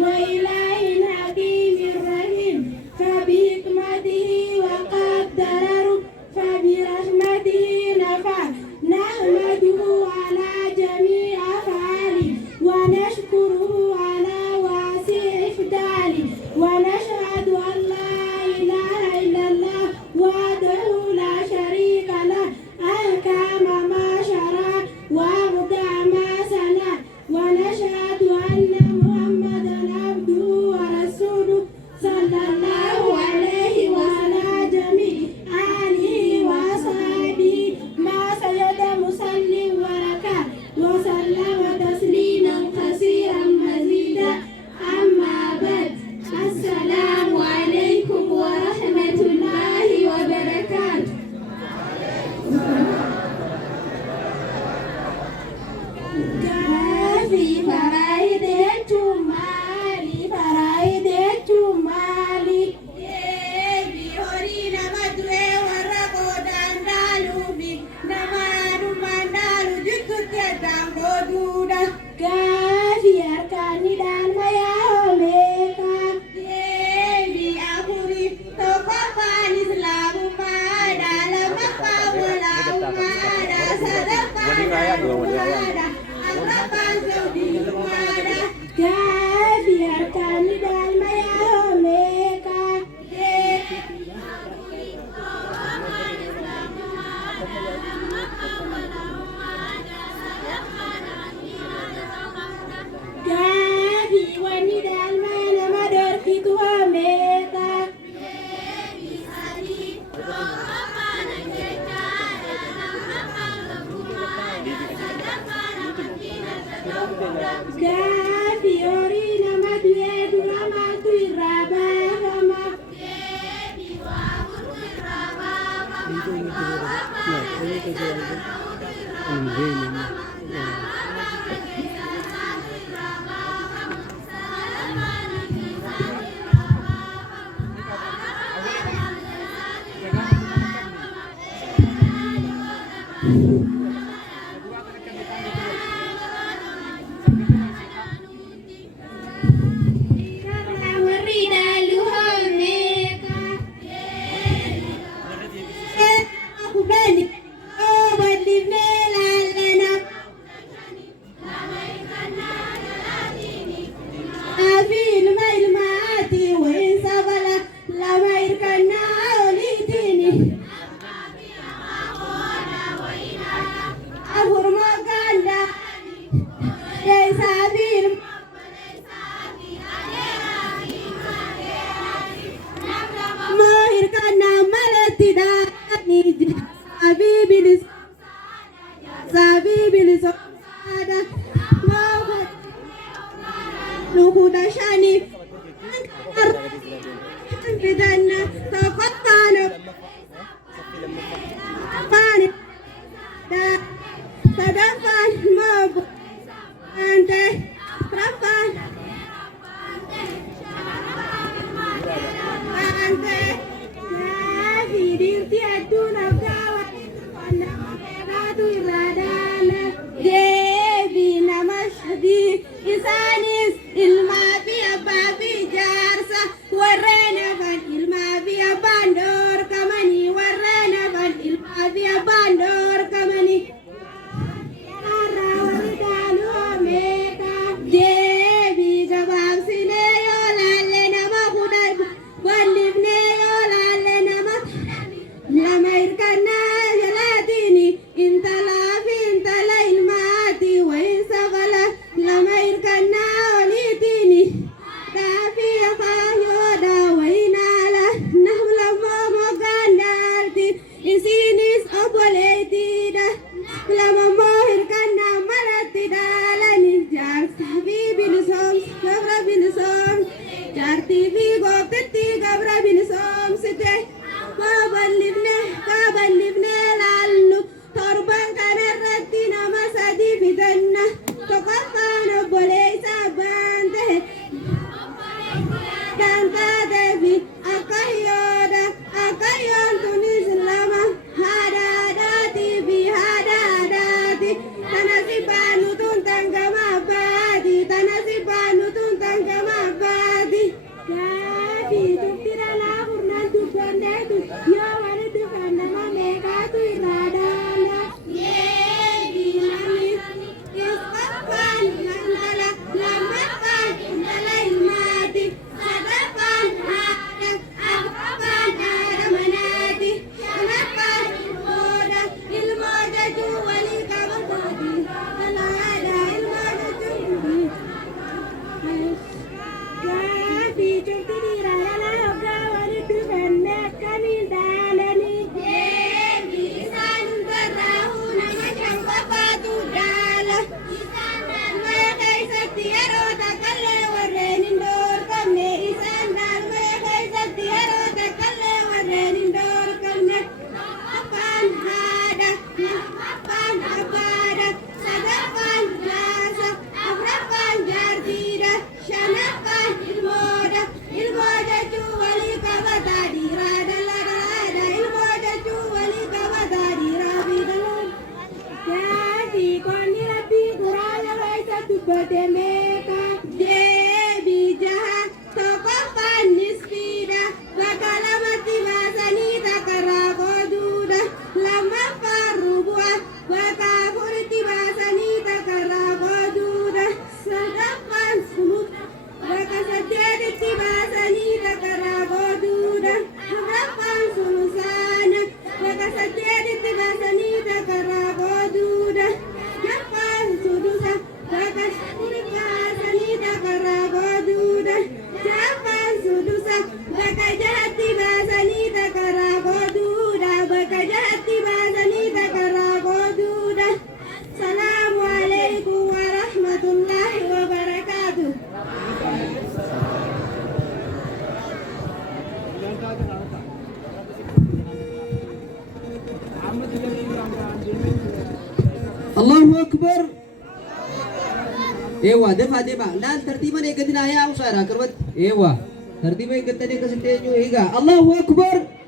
وإله حكيم رحيم فبحكمته وقدره فبرحمته نفع نحمده على جميع أفعاله ونشكره على واسع إفضاله ونشهد أن لا إله إلا الله وحده لا شريك له أحكم ما شرع وأبدع ما صنع ونشهد أن محمدا عبده ورسوله صلى الله عليه وعلى جميع آله وأصحابه ما سجد مسلم وركع وسلم تسليما كثيرا مزيدا أما بعد السلام عليكم ورحمة الله وبركاته في فرائد الجمالي فرائد الجمالي بيورينا مدوي ورقو داندالوبي نمانو ماندالو جتو تيتانغو دودا كافي أركاني دان ميا أوميكا بي أبوري توقفان إسلام ما دالم فاولا ومادا صدقان ومادا أغرقان سودي ومادا كافي أركاني دان ميا أوميكا Gavi wanidal mana mador kitu ameka Gavi orina madue durama tu iraba hama tanasi banu tuntang kama Demeka Debi Jahat Tokofan Nisfida Bakalamati Basanita Karagoduda Lama Parubua Bakapurti Basanita Karagoduda Sadapan Sumut Bakasadeti Basanita Karagoduda Sadapan Sulusana Bakasadeti Basanita Karagoduda Napan Sudusa Bakapurti Basanita Karagoduda Japan Sudusa Bakajati Basanita Karagoduda Bakajati Basanita Karagoduda Assalamualaikum warahmatullahi wabarakatuh. Allahu Akbar. Ewa, defa defa. Lan tertiban ekatin ayah usara kerbat. Ewa, tertiban ekatin ekasin tenyo higa. Allahu Akbar.